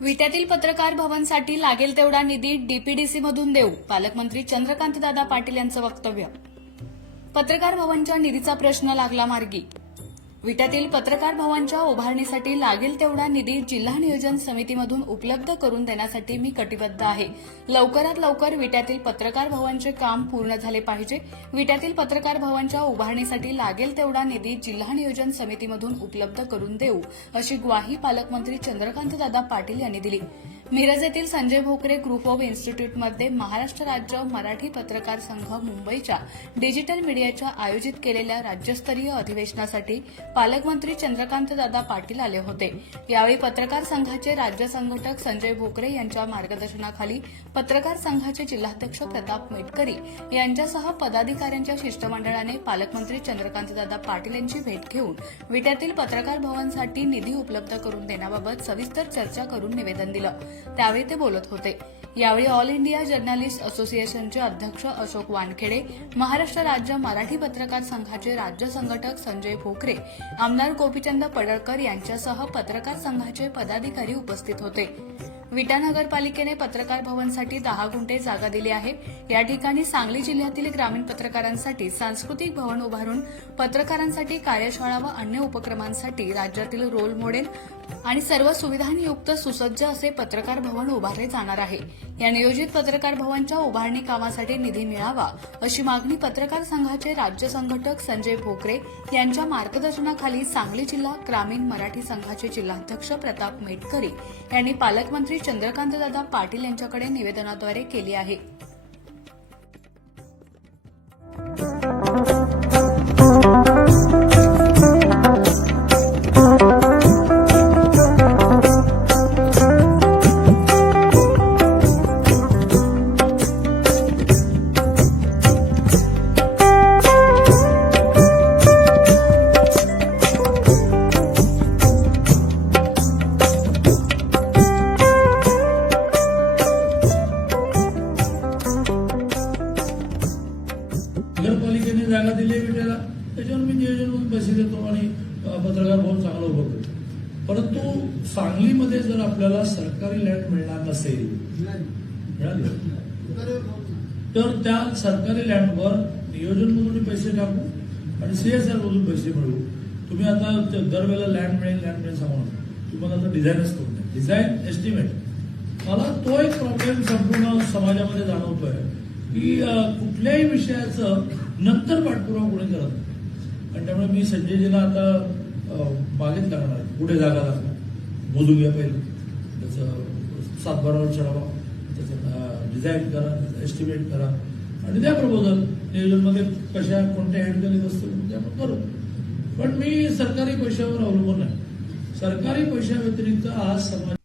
विट्यातील पत्रकार भवनसाठी लागेल तेवढा निधी डीपीडीसी मधून देऊ पालकमंत्री चंद्रकांत दादा पाटील यांचं वक्तव्य. पत्रकार भवनच्या निधीचा प्रश्न लागला मार्गी. विट्यातील पत्रकार भवनच्या उभारणीसाठी लागेल तेवढा निधी जिल्हा नियोजन समितीमधून उपलब्ध करून देण्यासाठी मी कटिबद्ध आहे. लवकरात लवकर विट्यातील पत्रकार भवनचे काम पूर्ण झाले पाहिजे. विट्यातील पत्रकार भवनच्या उभारणीसाठी लागेल तेवढा निधी जिल्हा नियोजन समितीमधून उपलब्ध करून देऊ अशी ग्वाही पालकमंत्री चंद्रकांतदादा पाटील यांनी दिली. मिरज येथील संजय भोकरे ग्रुप ऑफ इन्स्टिट्यूटमध्ये महाराष्ट्र राज्य मराठी पत्रकार संघ मुंबईच्या डिजिटल मीडियाच्या आयोजित केलेल्या राज्यस्तरीय अधिवेशनासाठी पालकमंत्री चंद्रकांतदादा पाटील आले होते. यावेळी पत्रकार संघाचे राज्य संघटक संजय भोकरे यांच्या मार्गदर्शनाखाली पत्रकार संघाचे जिल्हाध्यक्ष प्रताप मेटकरी यांच्यासह पदाधिकाऱ्यांच्या शिष्टमंडळाने पालकमंत्री चंद्रकांतदादा पाटील यांची भेट घेऊन विट्यातील पत्रकार भवनसाठी निधी उपलब्ध करून देण्याबाबत सविस्तर चर्चा करून निवेदन दिलं. त्यावेळी ते बोलत होते. यावेळी ऑल इंडिया जर्नलिस्ट असोसिएशनचे अध्यक्ष अशोक वानखेडे महाराष्ट्र राज्य मराठी पत्रकार संघाचे राज्य संघटक संजय भोकरे आमदार गोपीचंद पडळकर यांच्यासह पत्रकार संघाचे पदाधिकारी उपस्थित होते. विटा नगरपालिकेने पत्रकार भवनसाठी दहा गुंठे जागा दिली आहे. या ठिकाणी सांगली जिल्ह्यातील ग्रामीण पत्रकारांसाठी सांस्कृतिक भवन उभारून पत्रकारांसाठी कार्यशाळा व अन्य उपक्रमांसाठी राज्यातील रोल मॉडेल आणि सर्व सुविधांयुक्त सुसज्ज असे पत्रकार भवन उभारले जाणार आहे. या नियोजित पत्रकार भवनच्या उभारणी कामासाठी निधी मिळावा अशी मागणी पत्रकार संघाचे राज्य संघटक संजय भोकरे यांच्या मार्गदर्शनाखाली सांगली जिल्हा ग्रामीण मराठी संघाचे जिल्हाध्यक्ष प्रताप मेटकरी यांनी पालकमंत्री चंद्रकांतदादा पाटील यांच्याकडे निवेदनाद्वारे केली आहे. नगरपालिकेने जागा दिली आहे त्याच्यावर मी नियोजन म्हणून पैसे देतो आणि पत्रकार भाऊ चांगलं उभं करतो. परंतु सांगलीमध्ये जर आपल्याला सरकारी लँड मिळणार नसेल तर त्या सरकारी लँडवर नियोजन मधून पैसे टाकू आणि सीएसआर मधून पैसे मिळवू. तुम्ही आता ते दरवेळेला लँड मिळेल लँड मिळेल सांगू तुम्हाला आता डिझाईनच करून द्या डिझाईन एस्टिमेट मला तो एक प्रॉब्लेम संपूर्ण समाजामध्ये जाणवतोय. की कुठल्याही विषयाचं नंतर पाठपुरावा कोणी करत नाही. आणि त्यामुळे मी संजयजीला आता मागेच लागणार कुठे जागा लागणार? बोलू घ्या पहिले. त्याचं सातबारावर चढावा त्याचं डिझाईन करा त्याचं एस्टिमेट करा. आणि त्याप्रबोधन प्रपोजल नियोजनमध्ये कशा कोणत्या हेडकली असतील ते आपण करू. पण मी सरकारी पैशावर अवलंबून आहे. सरकारी पैशाव्यतिरिक्त आज समाज